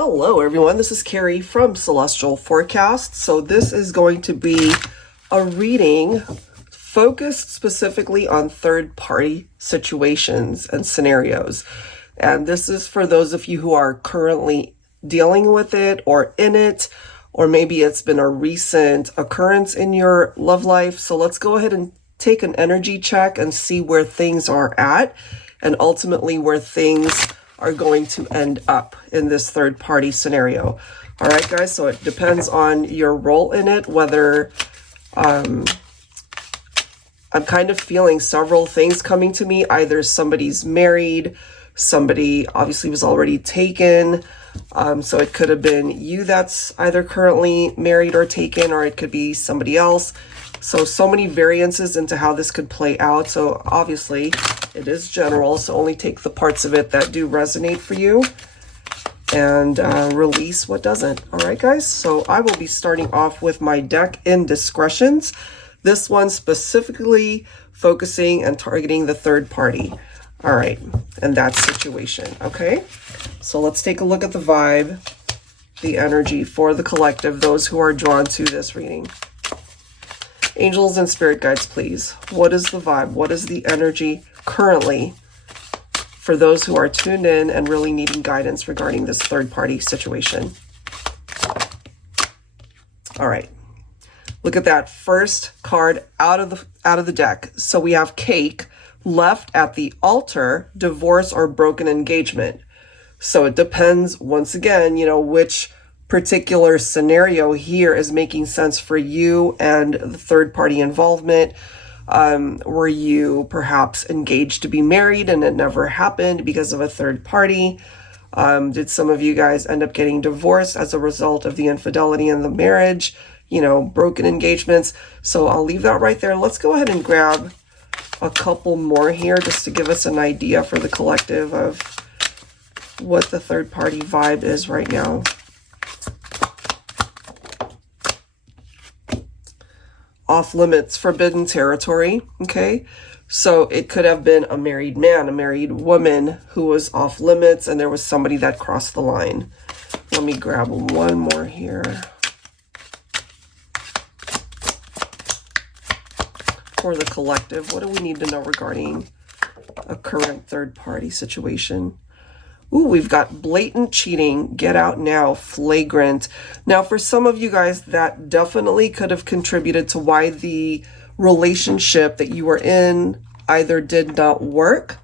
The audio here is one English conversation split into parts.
Hello everyone, this is Carrie from Celestial Forecast. So this is going to be a reading focused specifically on third-party situations and scenarios. And this is for those of you who are currently dealing with it or in it, or maybe it's been a recent occurrence in your love life. So let's go ahead and take an energy check and see where things are at and ultimately where things are going to end up in this third party scenario. All right, guys, so it depends on your role in it, whether I'm kind of feeling several things coming to me. Either somebody's married, somebody obviously was already taken. So it could have been you that's either currently married or taken, or it could be somebody else. So many variances into how this could play out. So obviously it is general, so only take the parts of it that do resonate for you and release what doesn't. All right, guys, so I will be starting off with my deck Indiscretions. This one specifically focusing and targeting the third party. All right, and that situation, okay? So let's take a look at the vibe, the energy for the collective, those who are drawn to this reading. Angels and spirit guides, please. What is the vibe? What is the energy currently for those who are tuned in and really needing guidance regarding this third-party situation? All right. Look at that first card out of the deck. So we have cake, left at the altar, divorce or broken engagement. So it depends, once again, which particular scenario here is making sense for you and the third party involvement. Were you perhaps engaged to be married and it never happened because of a third party? Did some of you guys end up getting divorced as a result of the infidelity in the marriage? Broken engagements. So I'll leave that right there. Let's go ahead and grab a couple more here just to give us an idea for the collective of what the third party vibe is right now. Off limits, forbidden territory, okay? So it could have been a married man, a married woman who was off limits, and there was somebody that crossed the line. Let me grab one more here. For the collective, what do we need to know regarding a current third-party situation? Ooh, we've got blatant cheating, get out now, flagrant. Now, for some of you guys, that definitely could have contributed to why the relationship that you were in either did not work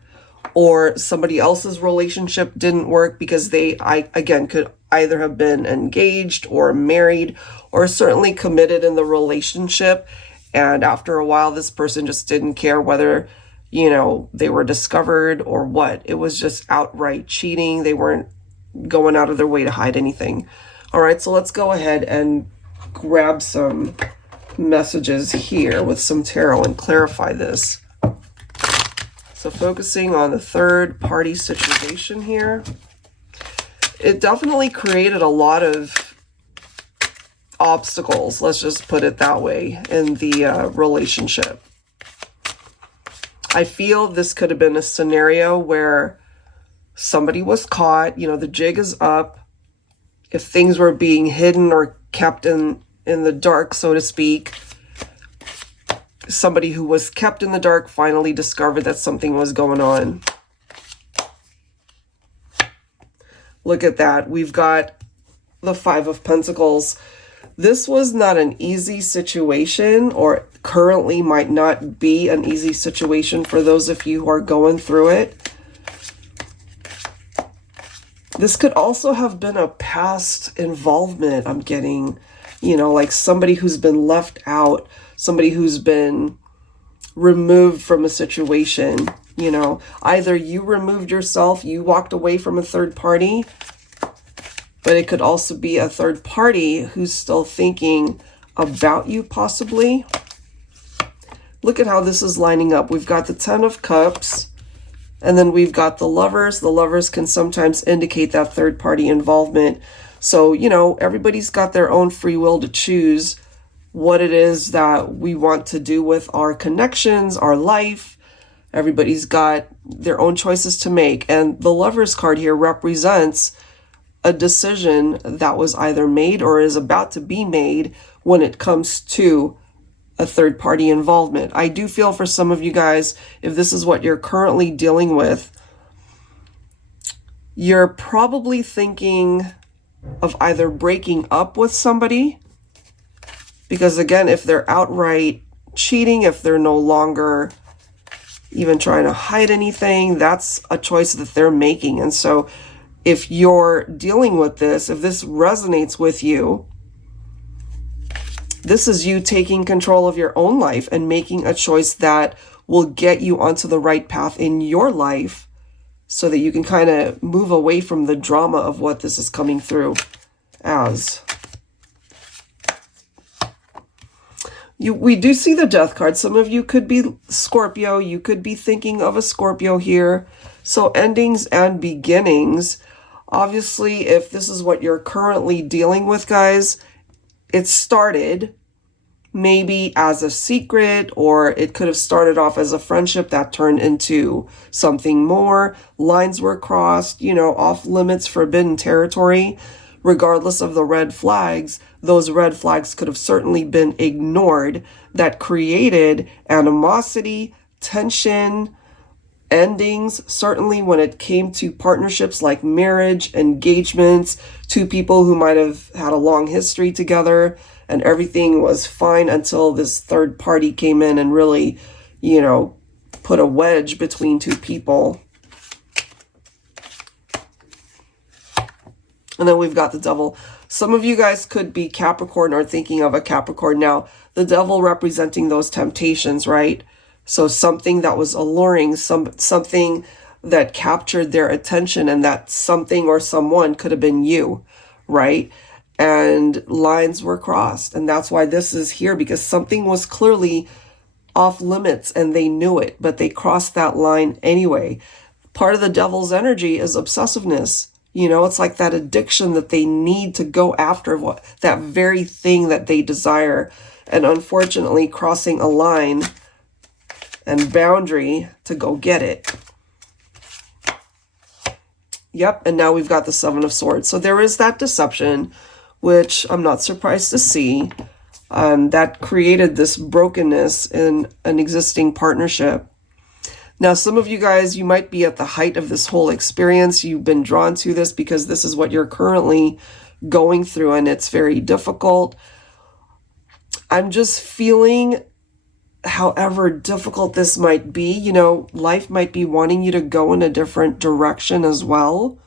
or somebody else's relationship didn't work because they, again, could either have been engaged or married or certainly committed in the relationship. And after a while, this person just didn't care whether they were discovered or what. It was just outright cheating. They weren't going out of their way to hide anything. All right, so let's go ahead and grab some messages here with some tarot and clarify this. So focusing on the third party situation here, it definitely created a lot of obstacles, let's just put it that way, in the relationship. I feel this could have been a scenario where somebody was caught, the jig is up. If things were being hidden or kept in the dark, so to speak, somebody who was kept in the dark finally discovered that something was going on. Look at that. We've got the Five of Pentacles. This was not an easy situation, or currently might not be an easy situation for those of you who are going through it. This could also have been a past involvement. I'm getting, like somebody who's been left out, somebody who's been removed from a situation. Either you removed yourself, you walked away from a third party, but it could also be a third party who's still thinking about you possibly. Look at how this is lining up. We've got the Ten of Cups, and then we've got the Lovers. The Lovers can sometimes indicate that third party involvement. So, everybody's got their own free will to choose what it is that we want to do with our connections, our life. Everybody's got their own choices to make. And the Lovers card here represents a decision that was either made or is about to be made when it comes to a third party involvement. I do feel for some of you guys, if this is what you're currently dealing with, you're probably thinking of either breaking up with somebody, because again, if they're outright cheating, if they're no longer even trying to hide anything, that's a choice that they're making. And so if you're dealing with this, if this resonates with you, this is you taking control of your own life and making a choice that will get you onto the right path in your life so that you can kind of move away from the drama of what this is coming through as. We do see the Death card. Some of you could be Scorpio. You could be thinking of a Scorpio here. So endings and beginnings. Obviously, if this is what you're currently dealing with, guys, it started maybe as a secret, or it could have started off as a friendship that turned into something more. Lines were crossed, you know, off limits, forbidden territory. Regardless of the red flags, those red flags could have certainly been ignored. That created animosity, tension, endings. Certainly when it came to partnerships like marriage, engagements, two people who might have had a long history together and everything was fine until this third party came in and really, you know, put a wedge between two people. And then we've got the Devil. Some of you guys could be Capricorn or thinking of a Capricorn. Now, the Devil representing those temptations, right? So something that was alluring, something that captured their attention, and that something or someone could have been you, right? And lines were crossed. And that's why this is here, because something was clearly off limits and they knew it, but they crossed that line anyway. Part of the Devil's energy is obsessiveness. You know, it's like that addiction that they need to go after that very thing that they desire. And unfortunately, crossing a line and boundary to go get it. Yep, and now we've got the Seven of Swords. So there is that deception, which I'm not surprised to see. That created this brokenness in an existing partnership. Now, some of you guys, you might be at the height of this whole experience. You've been drawn to this because this is what you're currently going through, and it's very difficult. I'm just feeling, however difficult this might be, you know, life might be wanting you to go in a different direction as well.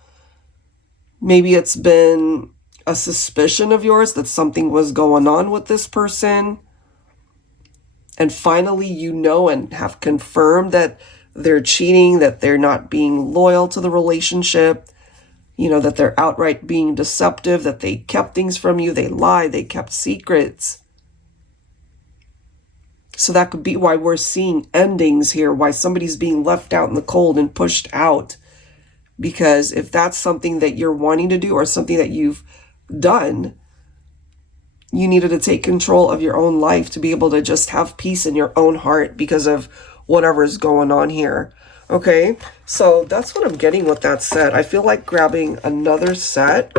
Maybe it's been a suspicion of yours that something was going on with this person. And finally, you know, and have confirmed that they're cheating, that they're not being loyal to the relationship, you know, that they're outright being deceptive, that they kept things from you, they lied, they kept secrets. So that could be why we're seeing endings here, why somebody's being left out in the cold and pushed out. Because if that's something that you're wanting to do or something that you've done, you needed to take control of your own life to be able to just have peace in your own heart because of whatever is going on here. Okay, so that's what I'm getting with that set. I feel like grabbing another set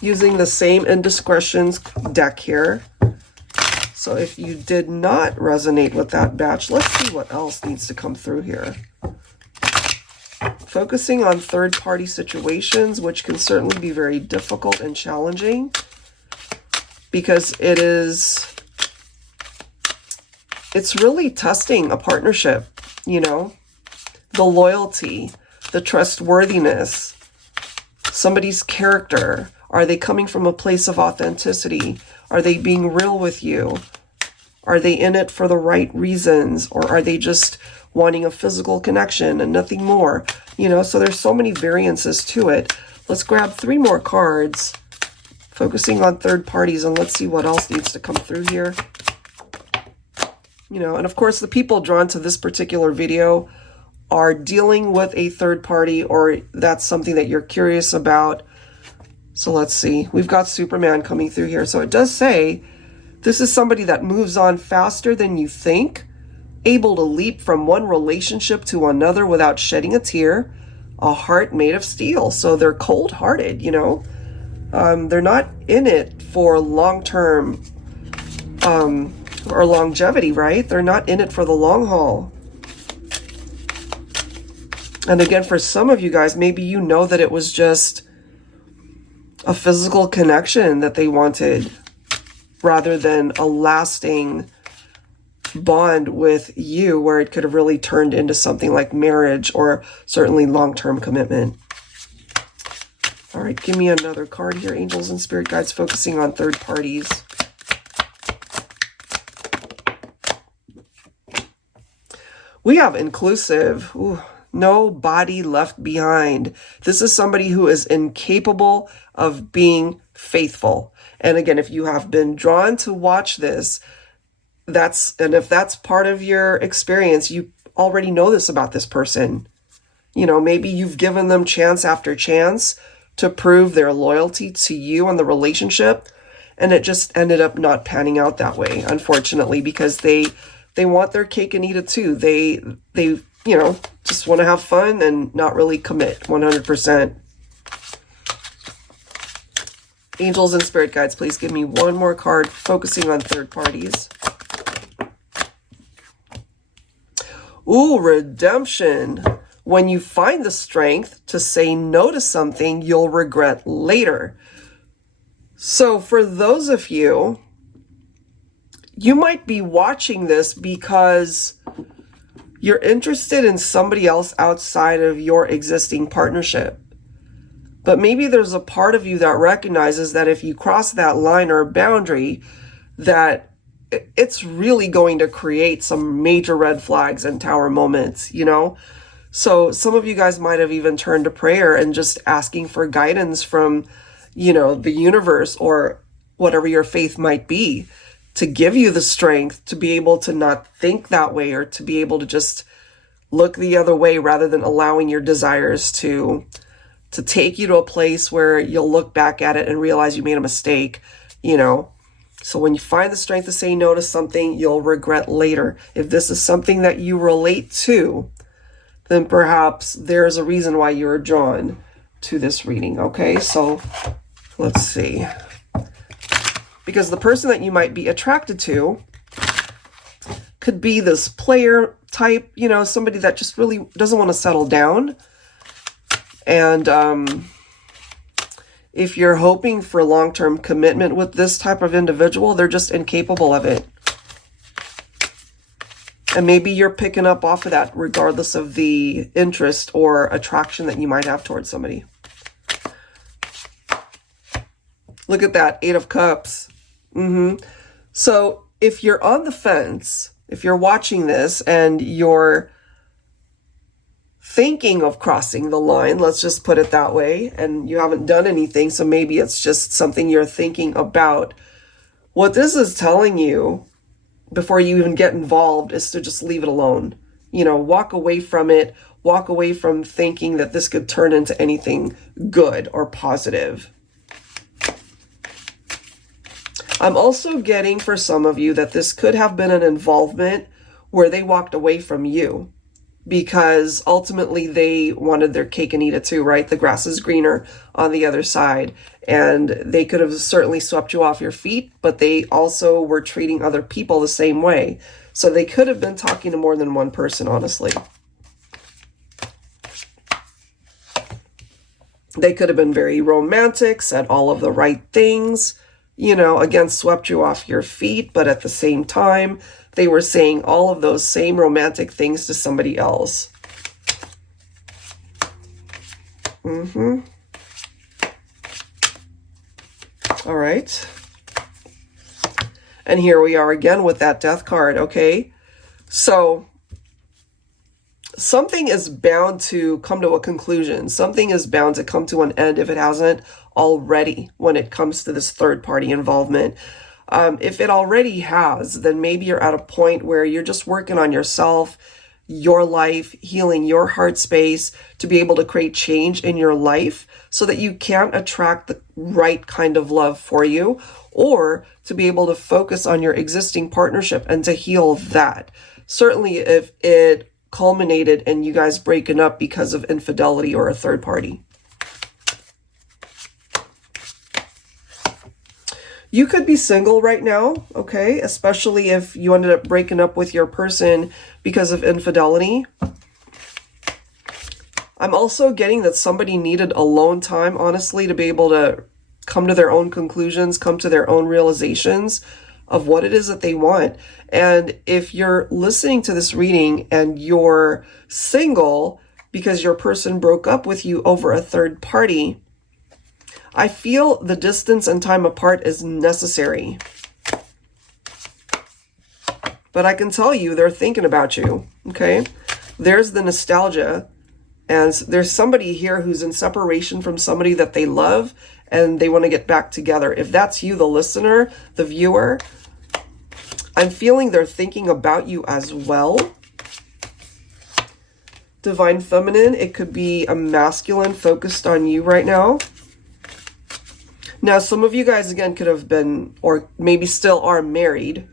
using the same Indiscretions deck here. So if you did not resonate with that batch, let's see what else needs to come through here. Focusing on third-party situations, which can certainly be very difficult and challenging, because it's really testing a partnership, you know, the loyalty, the trustworthiness, somebody's character. Are they coming from a place of authenticity? Are they being real with you? Are they in it for the right reasons? Or are they just wanting a physical connection and nothing more? You know, so there's so many variances to it. Let's grab 3 more cards, focusing on third parties, and let's see what else needs to come through here. You know, and of course, the people drawn to this particular video are dealing with a third party, or that's something that you're curious about. So let's see. We've got Superman coming through here. So it does say this is somebody that moves on faster than you think, able to leap from one relationship to another without shedding a tear, a heart made of steel. So they're cold-hearted, you know. They're not in it for long-term or longevity, right? They're not in it for the long haul. And again, for some of you guys, maybe you know that it was just a physical connection that they wanted rather than a lasting bond with you where it could have really turned into something like marriage or certainly long-term commitment. All right, give me another card here. Angels and spirit guides focusing on third parties. We have inclusive. Ooh, no body left behind. This is somebody who is incapable of being faithful. And again, if you have been drawn to watch this, and if that's part of your experience, you already know this about this person. You know, maybe you've given them chance after chance to prove their loyalty to you and the relationship, and it just ended up not panning out that way, unfortunately, because they want their cake and eat it too. They you know, just want to have fun and not really commit 100%. Angels and spirit guides, please give me one more card focusing on third parties. Ooh, redemption. When you find the strength to say no to something, you'll regret later. So for those of you, you might be watching this because you're interested in somebody else outside of your existing partnership. But maybe there's a part of you that recognizes that if you cross that line or boundary, that it's really going to create some major red flags and tower moments, you know? So some of you guys might have even turned to prayer and just asking for guidance from, you know, the universe or whatever your faith might be, to give you the strength to be able to not think that way, or to be able to just look the other way rather than allowing your desires to take you to a place where you'll look back at it and realize you made a mistake, you know. So when you find the strength to say no to something, you'll regret later. If this is something that you relate to, then perhaps there's a reason why you're drawn to this reading, okay? So let's see. Because the person that you might be attracted to could be this player type, you know, somebody that just really doesn't want to settle down. And if you're hoping for long-term commitment with this type of individual, they're just incapable of it. And maybe you're picking up off of that regardless of the interest or attraction that you might have towards somebody. Look at that, 8 of Cups. So if you're on the fence, if you're watching this and you're thinking of crossing the line, let's just put it that way, and you haven't done anything, so maybe it's just something you're thinking about. What this is telling you before you even get involved is to just leave it alone. You know, walk away from it, walk away from thinking that this could turn into anything good or positive. I'm also getting for some of you that this could have been an involvement where they walked away from you because ultimately they wanted their cake and eat it too, right? The grass is greener on the other side, and they could have certainly swept you off your feet, but they also were treating other people the same way. So they could have been talking to more than one person, honestly. They could have been very romantic, said all of the right things, you know, again, swept you off your feet, but at the same time, they were saying all of those same romantic things to somebody else. All right. And here we are again with that Death card, okay? So something is bound to come to a conclusion. Something is bound to come to an end if it hasn't already when it comes to this third-party involvement. If it already has, then maybe you're at a point where you're just working on yourself, your life, healing your heart space to be able to create change in your life so that you can attract the right kind of love for you, or to be able to focus on your existing partnership and to heal that. Certainly if it culminated in you guys breaking up because of infidelity or a third party. You could be single right now, okay? Especially if you ended up breaking up with your person because of infidelity. I'm also getting that somebody needed alone time, honestly, to be able to come to their own conclusions, come to their own realizations of what it is that they want. And if you're listening to this reading and you're single because your person broke up with you over a third party, I feel the distance and time apart is necessary. But I can tell you they're thinking about you, okay? There's the nostalgia. And there's somebody here who's in separation from somebody that they love and they want to get back together. If that's you, the listener, the viewer, I'm feeling they're thinking about you as well. Divine Feminine, it could be a masculine focused on you right now. Now, some of you guys, again, could have been, or maybe still are married,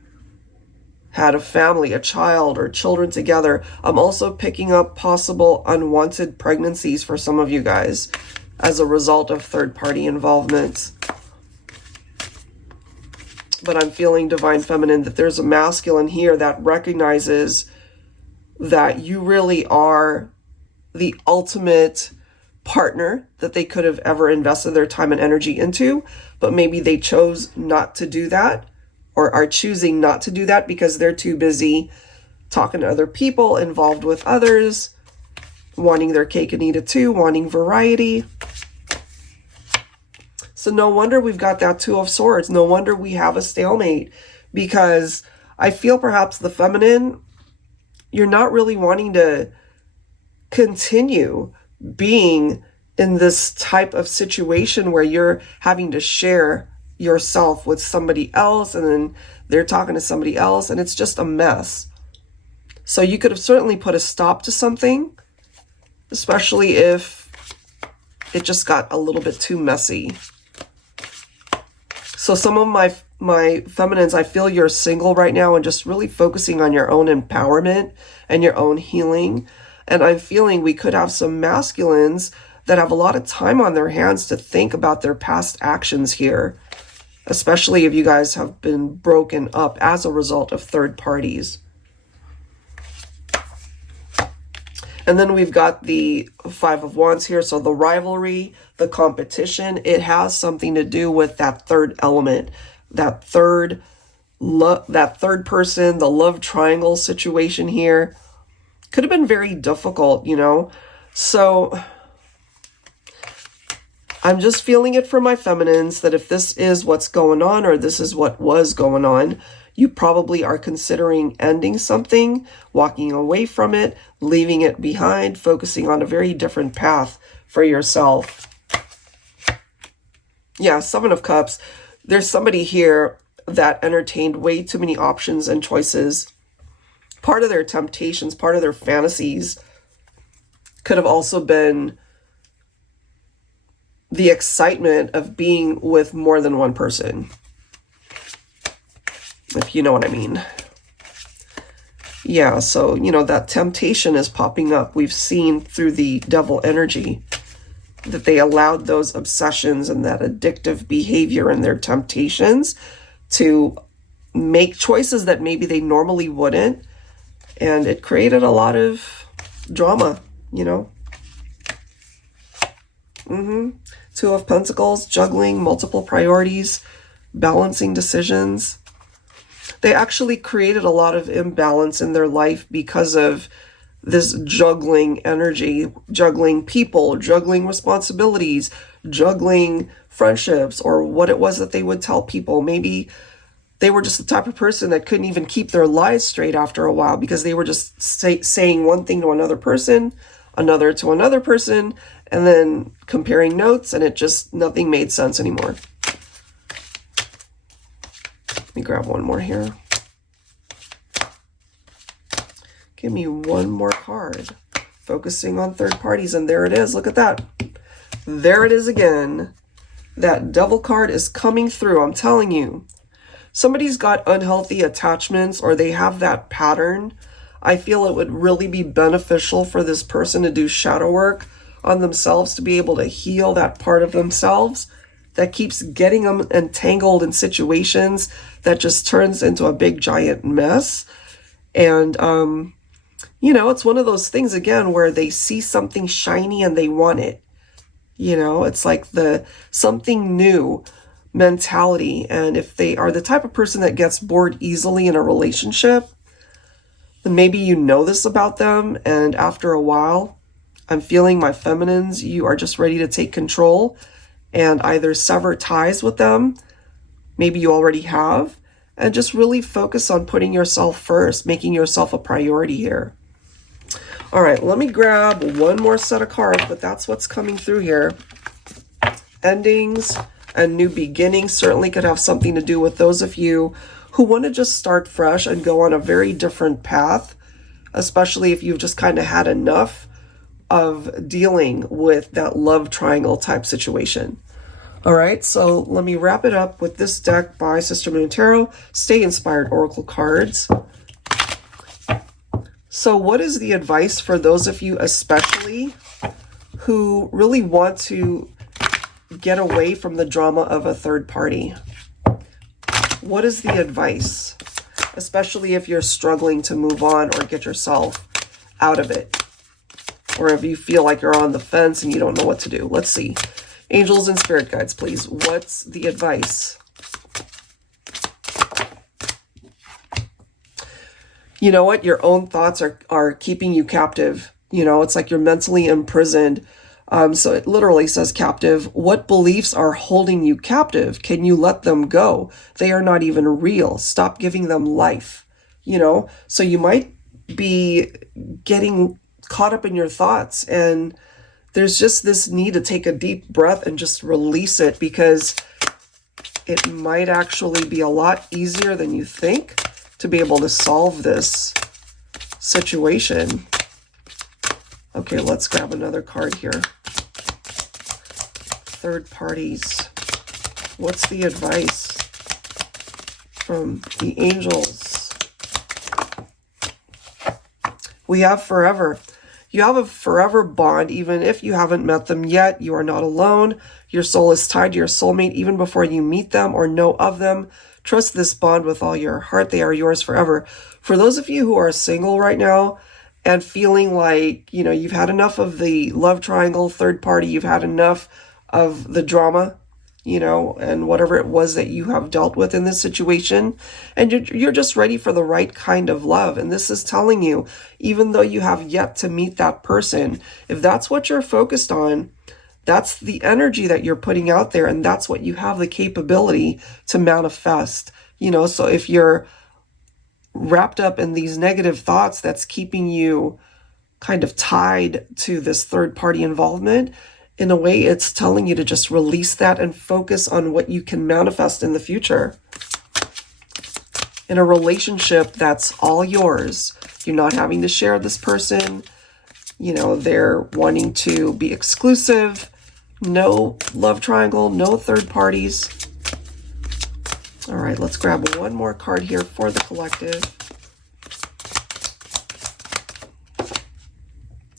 had a family, a child, or children together. I'm also picking up possible unwanted pregnancies for some of you guys as a result of third-party involvement. But I'm feeling Divine Feminine that there's a masculine here that recognizes that you really are the ultimate partner that they could have ever invested their time and energy into, but maybe they chose not to do that, or are choosing not to do that because they're too busy talking to other people, involved with others, wanting their cake and eat it too, wanting variety. So no wonder we've got that Two of Swords. No wonder we have a stalemate, because I feel perhaps the feminine, you're not really wanting to continue being in this type of situation where you're having to share yourself with somebody else, and then they're talking to somebody else, and it's just a mess. So you could have certainly put a stop to something, especially if it just got a little bit too messy. So some of my feminines, I feel you're single right now and just really focusing on your own empowerment and your own healing. And I'm feeling we could have some masculines that have a lot of time on their hands to think about their past actions here, especially if you guys have been broken up as a result of third parties. And then we've got the Five of Wands here. So the rivalry, the competition, it has something to do with that third element, that third person, the love triangle situation here. Could have been very difficult, you know. So I'm just feeling it for my feminines that if this is what's going on, or this is what was going on, you probably are considering ending something, walking away from it, leaving it behind, focusing on a very different path for yourself. Yeah, Seven of Cups. There's somebody here that entertained way too many options and choices. Part of their temptations, part of their fantasies could have also been the excitement of being with more than one person, if you know what I mean. Yeah, so, you know, that temptation is popping up. We've seen through the devil energy that they allowed those obsessions and that addictive behavior and their temptations to make choices that maybe they normally wouldn't. And it created a lot of drama, you know. Two of Pentacles, juggling multiple priorities, balancing decisions. They actually created a lot of imbalance in their life because of this juggling energy, juggling people, juggling responsibilities, juggling friendships, or what it was that they would tell people. Maybe they were just the type of person that couldn't even keep their lies straight after a while because they were just saying one thing to another person, another to another person, and then comparing notes, and it just, nothing made sense anymore. Let me grab one more here. Give me one more card. Focusing on third parties, and there it is. Look at that. There it is again. That devil card is coming through. I'm telling you. Somebody's got unhealthy attachments, or they have that pattern. I feel it would really be beneficial for this person to do shadow work on themselves, to be able to heal that part of themselves that keeps getting them entangled in situations that just turns into a big giant mess. And, you know, it's one of those things, again, where they see something shiny and they want it. You know, it's like the something new mentality. And if they are the type of person that gets bored easily in a relationship, then maybe you know this about them. And after a while, I'm feeling, my feminines, you are just ready to take control and either sever ties with them. Maybe you already have, and just really focus on putting yourself first, making yourself a priority here. All right, let me grab one more set of cards, but that's what's coming through here. Endings and new beginnings certainly could have something to do with those of you who want to just start fresh and go on a very different path, especially if you've just kind of had enough of dealing with that love triangle type situation. All right, so let me wrap it up with this deck by Sister Moon Tarot, Stay Inspired Oracle cards. So what is the advice for those of you especially who really want to get away from the drama of a third party? What is the advice, especially if you're struggling to move on or get yourself out of it, or if you feel like you're on the fence and you don't know what to do? Let's see. Angels and spirit guides, please. What's the advice? You know what? Your own thoughts are keeping you captive. You know, it's like you're mentally imprisoned. So it literally says captive. What beliefs are holding you captive? Can you let them go? They are not even real. Stop giving them life. You know, so you might be getting caught up in your thoughts, and there's just this need to take a deep breath and just release it, because it might actually be a lot easier than you think to be able to solve this situation. Okay, let's grab another card here. Third parties. What's the advice from the angels? We have forever. You have a forever bond, even if you haven't met them yet. You are not alone. Your soul is tied to your soulmate even before you meet them or know of them. Trust this bond with all your heart. They are yours forever. For those of you who are single right now and feeling like, you know, you've had enough of the love triangle, third party, you've had enough of the drama, you know, and whatever it was that you have dealt with in this situation, and you're just ready for the right kind of love. And this is telling you, even though you have yet to meet that person, if that's what you're focused on, that's the energy that you're putting out there, and that's what you have the capability to manifest. You know, so if you're wrapped up in these negative thoughts that's keeping you kind of tied to this third party involvement, in a way, it's telling you to just release that and focus on what you can manifest in the future. In a relationship that's all yours, you're not having to share this person. You know, they're wanting to be exclusive. No love triangle, no third parties. All right, let's grab one more card here for the collective.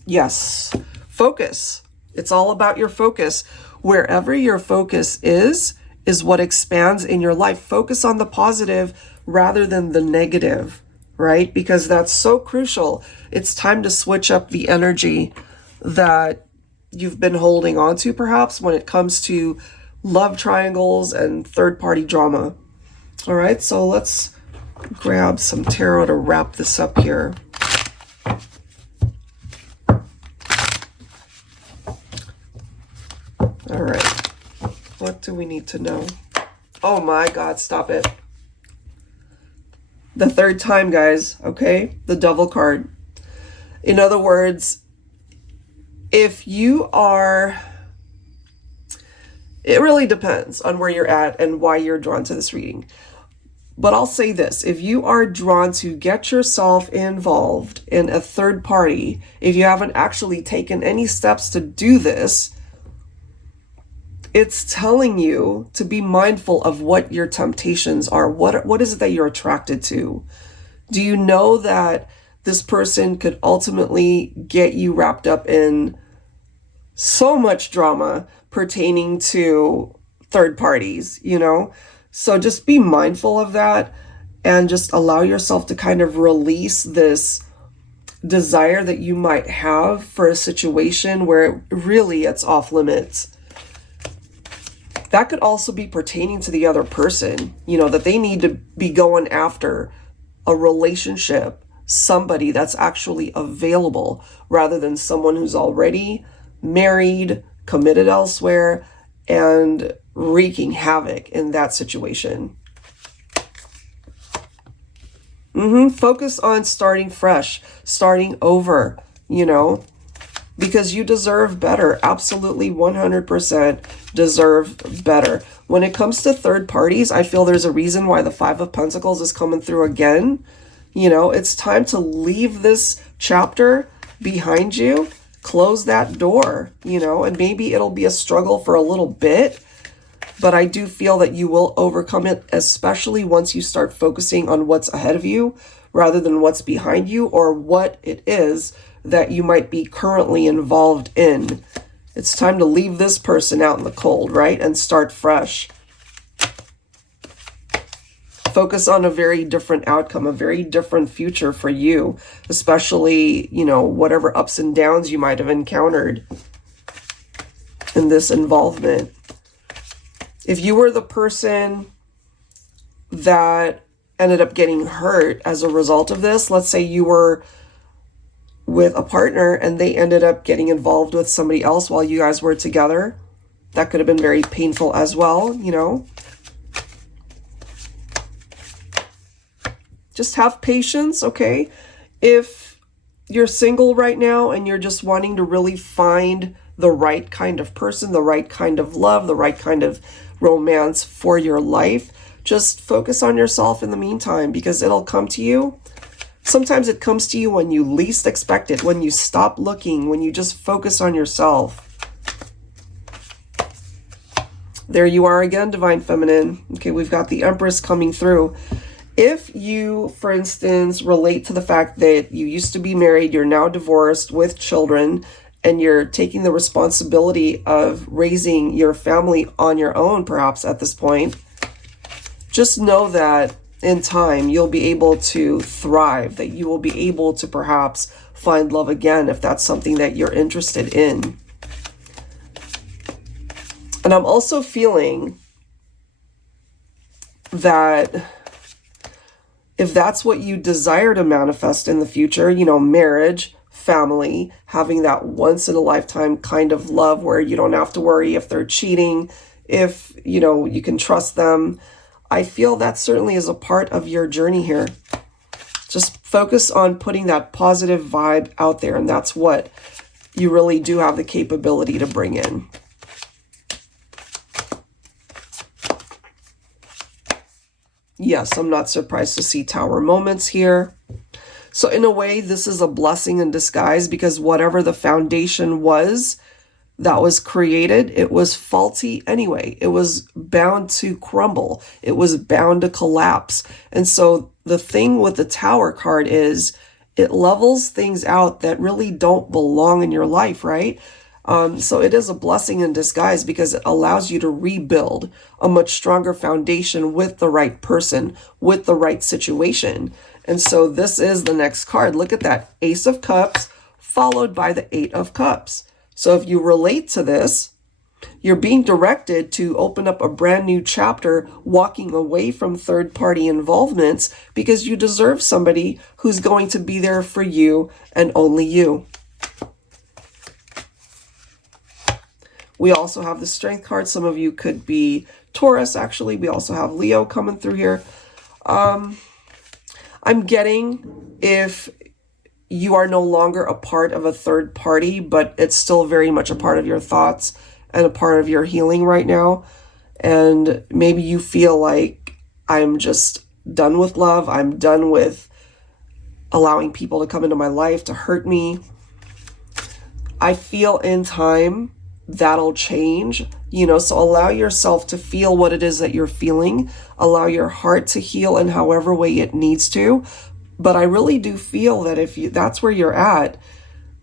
Yes, focus. It's all about your focus. Wherever your focus is what expands in your life. Focus on the positive rather than the negative, right? Because that's so crucial. It's time to switch up the energy that you've been holding on to, perhaps, when it comes to love triangles and third-party drama. All right, so let's grab some tarot to wrap this up here. All right, what do we need to know? Oh my God, stop it. The third time, guys, okay? The Devil card. In other words, if you are, it really depends on where you're at and why you're drawn to this reading. But I'll say this, if you are drawn to get yourself involved in a third party, if you haven't actually taken any steps to do this, it's telling you to be mindful of what your temptations are. What is it that you're attracted to? Do you know that this person could ultimately get you wrapped up in so much drama pertaining to third parties, you know? So just be mindful of that and just allow yourself to kind of release this desire that you might have for a situation where really it's off limits. That could also be pertaining to the other person, you know, that they need to be going after a relationship, somebody that's actually available rather than someone who's already married, committed elsewhere, and wreaking havoc in that situation. Focus on starting fresh, starting over, you know, because you deserve better. Absolutely 100% deserve better. When it comes to third parties, I feel there's a reason why the Five of Pentacles is coming through again. You know, it's time to leave this chapter behind you, close that door, you know, and maybe it'll be a struggle for a little bit, but I do feel that you will overcome it, especially once you start focusing on what's ahead of you rather than what's behind you or what it is that you might be currently involved in. It's time to leave this person out in the cold, right? And start fresh. Focus on a very different outcome, a very different future for you, especially, you know, whatever ups and downs you might have encountered in this involvement. If you were the person that ended up getting hurt as a result of this, let's say you were with a partner and they ended up getting involved with somebody else while you guys were together, that could have been very painful as well, you know. Just have patience, okay? If you're single right now and you're just wanting to really find the right kind of person, the right kind of love, the right kind of romance for your life, just focus on yourself in the meantime, because it'll come to you. Sometimes it comes to you when you least expect it, when you stop looking, when you just focus on yourself. There you are again, Divine Feminine. Okay, we've got the Empress coming through. If you, for instance, relate to the fact that you used to be married, you're now divorced with children, and you're taking the responsibility of raising your family on your own, perhaps at this point, just know that in time you'll be able to thrive, that you will be able to perhaps find love again if that's something that you're interested in. And I'm also feeling that if that's what you desire to manifest in the future, you know, marriage, family, having that once in a lifetime kind of love where you don't have to worry if they're cheating, if, you know, you can trust them. I feel that certainly is a part of your journey here. Just focus on putting that positive vibe out there, and that's what you really do have the capability to bring in. Yes, I'm not surprised to see Tower moments here. So in a way, this is a blessing in disguise, because whatever the foundation was that was created, it was faulty anyway. It was bound to crumble. It was bound to collapse. And so the thing with the Tower card is it levels things out that really don't belong in your life, right? So it is a blessing in disguise, because it allows you to rebuild a much stronger foundation with the right person, with the right situation. And so this is the next card. Look at that, Ace of Cups followed by the Eight of Cups. So if you relate to this, you're being directed to open up a brand new chapter, walking away from third-party involvements, because you deserve somebody who's going to be there for you and only you. We also have the Strength card. Some of you could be Taurus, actually. We also have Leo coming through here. I'm getting if you are no longer a part of a third party, but it's still very much a part of your thoughts and a part of your healing right now. And maybe you feel like, I'm just done with love. I'm done with allowing people to come into my life to hurt me. I feel in time that'll change, you know, so allow yourself to feel what it is that you're feeling. Allow your heart to heal in however way it needs to. But I really do feel that if that's where you're at,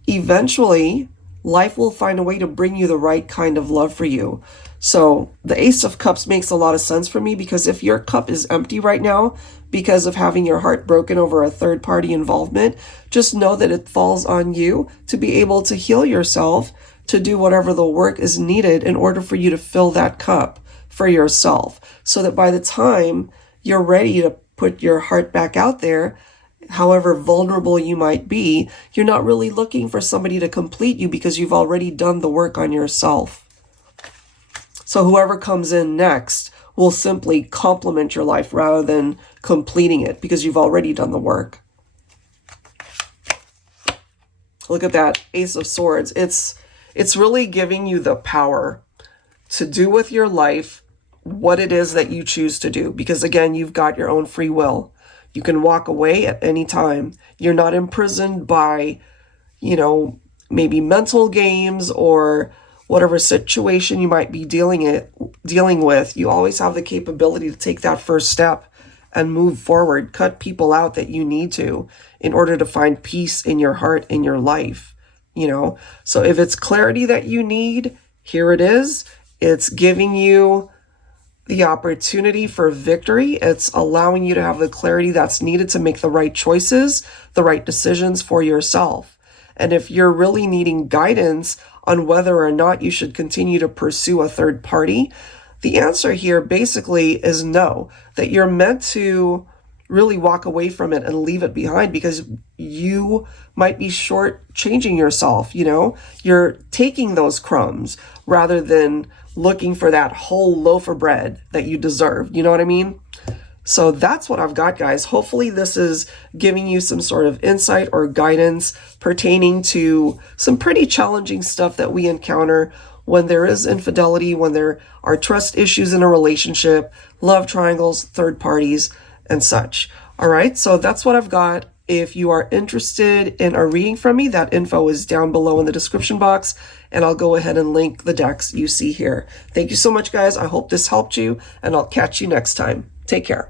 eventually life will find a way to bring you the right kind of love for you. So the Ace of Cups makes a lot of sense for me, because if your cup is empty right now because of having your heart broken over a third party involvement, just know that it falls on you to be able to heal yourself, to do whatever the work is needed in order for you to fill that cup for yourself, so that by the time you're ready to put your heart back out there, however vulnerable you might be, you're not really looking for somebody to complete you, because you've already done the work on yourself. So whoever comes in next will simply complement your life rather than completing it, because you've already done the work. Look at that Ace of Swords. It's really giving you the power to do with your life what it is that you choose to do. Because again, you've got your own free will. You can walk away at any time. You're not imprisoned by, maybe mental games or whatever situation you might be dealing with. You always have the capability to take that first step and move forward, cut people out that you need to in order to find peace in your heart, in your life, So if it's clarity that you need, here it is. It's giving you the opportunity for victory. It's allowing you to have the clarity that's needed to make the right choices, the right decisions for yourself. And if you're really needing guidance on whether or not you should continue to pursue a third party, the answer here basically is no, that you're meant to really walk away from it and leave it behind, because you might be shortchanging yourself. You're taking those crumbs rather than looking for that whole loaf of bread that you deserve. You know what I mean? So that's what I've got, guys. Hopefully this is giving you some sort of insight or guidance pertaining to some pretty challenging stuff that we encounter when there is infidelity, when there are trust issues in a relationship, love triangles, third parties, and such. All right, so that's what I've got. If you are interested in a reading from me, that info is down below in the description box, and I'll go ahead and link the decks you see here. Thank you so much, guys. I hope this helped you, and I'll catch you next time. Take care.